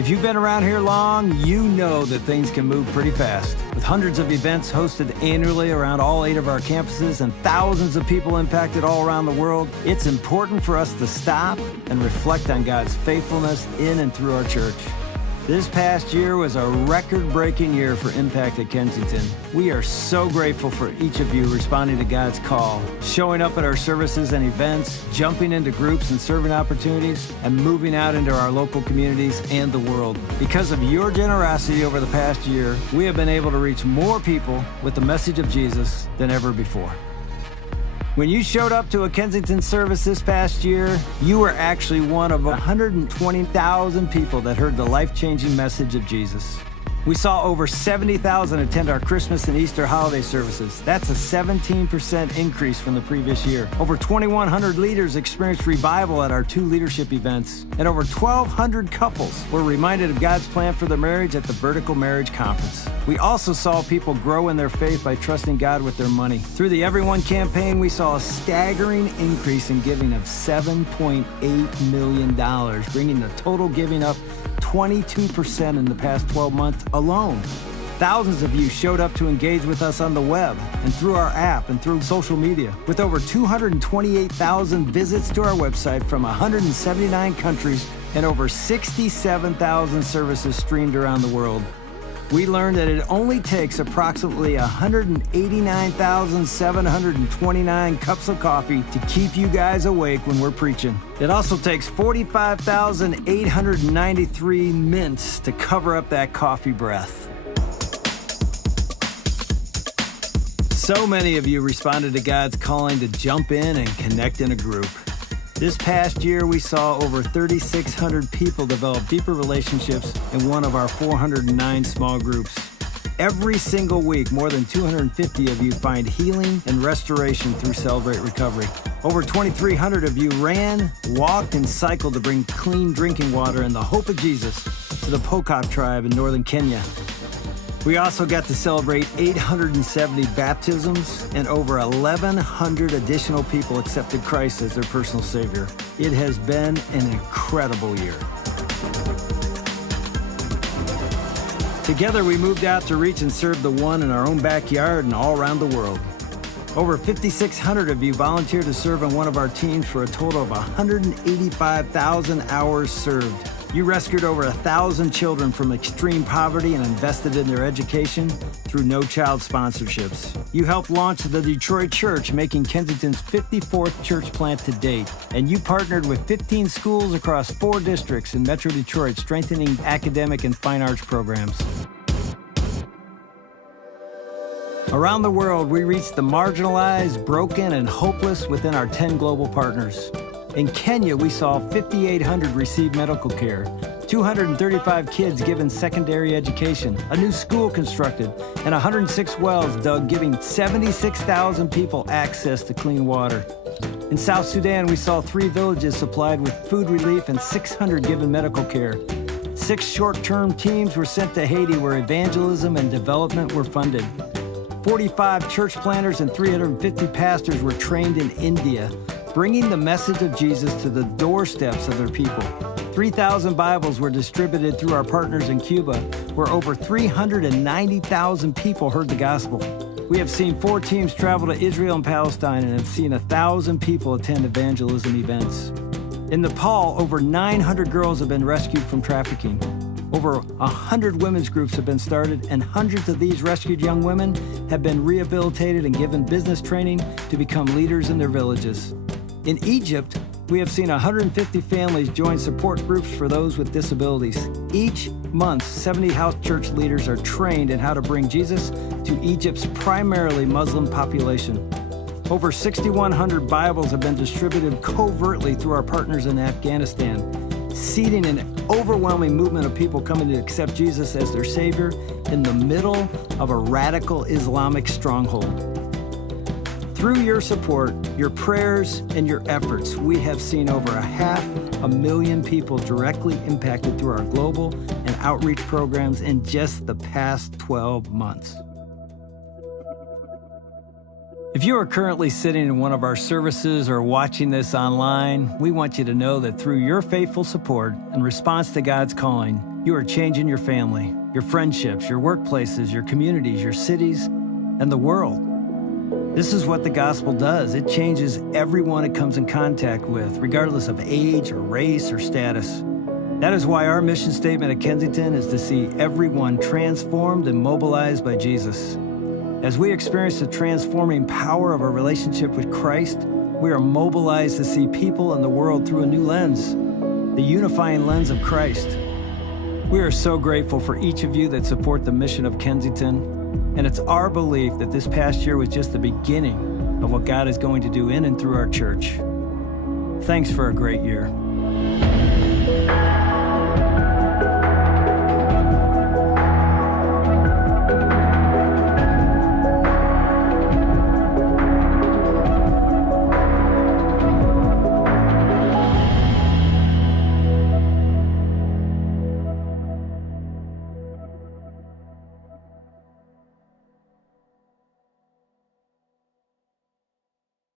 If you've been around here long, you know that things can move pretty fast. With hundreds of events hosted annually around all 8 of our campuses and thousands of people impacted all around the world, it's important for us to stop and reflect on God's faithfulness in and through our church. This past year was a record-breaking year for Impact at Kensington. We are so grateful for each of you responding to God's call, showing up at our services and events, jumping into groups and serving opportunities, and moving out into our local communities and the world. Because of your generosity over the past year, we have been able to reach more people with the message of Jesus than ever before. When you showed up to a Kensington service this past year, you were actually one of 120,000 people that heard the life-changing message of Jesus. We saw over 70,000 attend our Christmas and Easter holiday services. That's a 17% increase from the previous year. Over 2,100 leaders experienced revival at our 2 leadership events, and over 1,200 couples were reminded of God's plan for their marriage at the Vertical Marriage Conference. We also saw people grow in their faith by trusting God with their money. Through the Everyone campaign, we saw a staggering increase in giving of $7.8 million, bringing the total giving up 22% in the past 12 months alone. Thousands of you showed up to engage with us on the web and through our app and through social media. With over 228,000 visits to our website from 179 countries and over 67,000 services streamed around the world, we learned that it only takes approximately 189,729 cups of coffee to keep you guys awake when we're preaching. It also takes 45,893 mints to cover up that coffee breath. So many of you responded to God's calling to jump in and connect in a group. This past year, we saw over 3,600 people develop deeper relationships in one of our 409 small groups. Every single week, more than 250 of you find healing and restoration through Celebrate Recovery. Over 2,300 of you ran, walked, and cycled to bring clean drinking water and the hope of Jesus to the Pokot tribe in northern Kenya. We also got to celebrate 870 baptisms, and over 1,100 additional people accepted Christ as their personal Savior. It has been an incredible year. Together, we moved out to reach and serve the one in our own backyard and all around the world. Over 5,600 of you volunteered to serve on one of our teams for a total of 185,000 hours served. You rescued over 1,000 children from extreme poverty and invested in their education through no child sponsorships. You helped launch the Detroit Church, making Kensington's 54th church plant to date. And you partnered with 15 schools across 4 districts in Metro Detroit, strengthening academic and fine arts programs. Around the world, we reach the marginalized, broken, and hopeless within our 10 global partners. In Kenya, we saw 5,800 receive medical care, 235 kids given secondary education, a new school constructed, and 106 wells dug, giving 76,000 people access to clean water. In South Sudan, we saw 3 villages supplied with food relief and 600 given medical care. 6 short-term teams were sent to Haiti, where evangelism and development were funded. 45 church planters and 350 pastors were trained in India, bringing the message of Jesus to the doorsteps of their people. 3,000 Bibles were distributed through our partners in Cuba, where over 390,000 people heard the gospel. We have seen 4 teams travel to Israel and Palestine and have seen 1,000 people attend evangelism events. In Nepal, over 900 girls have been rescued from trafficking. Over 100 women's groups have been started, and hundreds of these rescued young women have been rehabilitated and given business training to become leaders in their villages. In Egypt, we have seen 150 families join support groups for those with disabilities. Each month, 70 house church leaders are trained in how to bring Jesus to Egypt's primarily Muslim population. Over 6,100 Bibles have been distributed covertly through our partners in Afghanistan, seeding an overwhelming movement of people coming to accept Jesus as their Savior in the middle of a radical Islamic stronghold. Through your support, your prayers, and your efforts, we have seen over 500,000 people directly impacted through our global and outreach programs in just the past 12 months. If you are currently sitting in one of our services or watching this online, we want you to know that through your faithful support and response to God's calling, You are changing your family, your friendships, your workplaces, your communities, your cities, and the world. This is what the gospel does. It changes everyone it comes in contact with, regardless of age or race or status. That is why our mission statement at Kensington is to see everyone transformed and mobilized by Jesus. As we experience the transforming power of our relationship with Christ, we are mobilized to see people in the world through a new lens, the unifying lens of Christ. We are so grateful for each of you that support the mission of Kensington, and it's our belief that this past year was just the beginning of what God is going to do in and through our church. Thanks for a great year.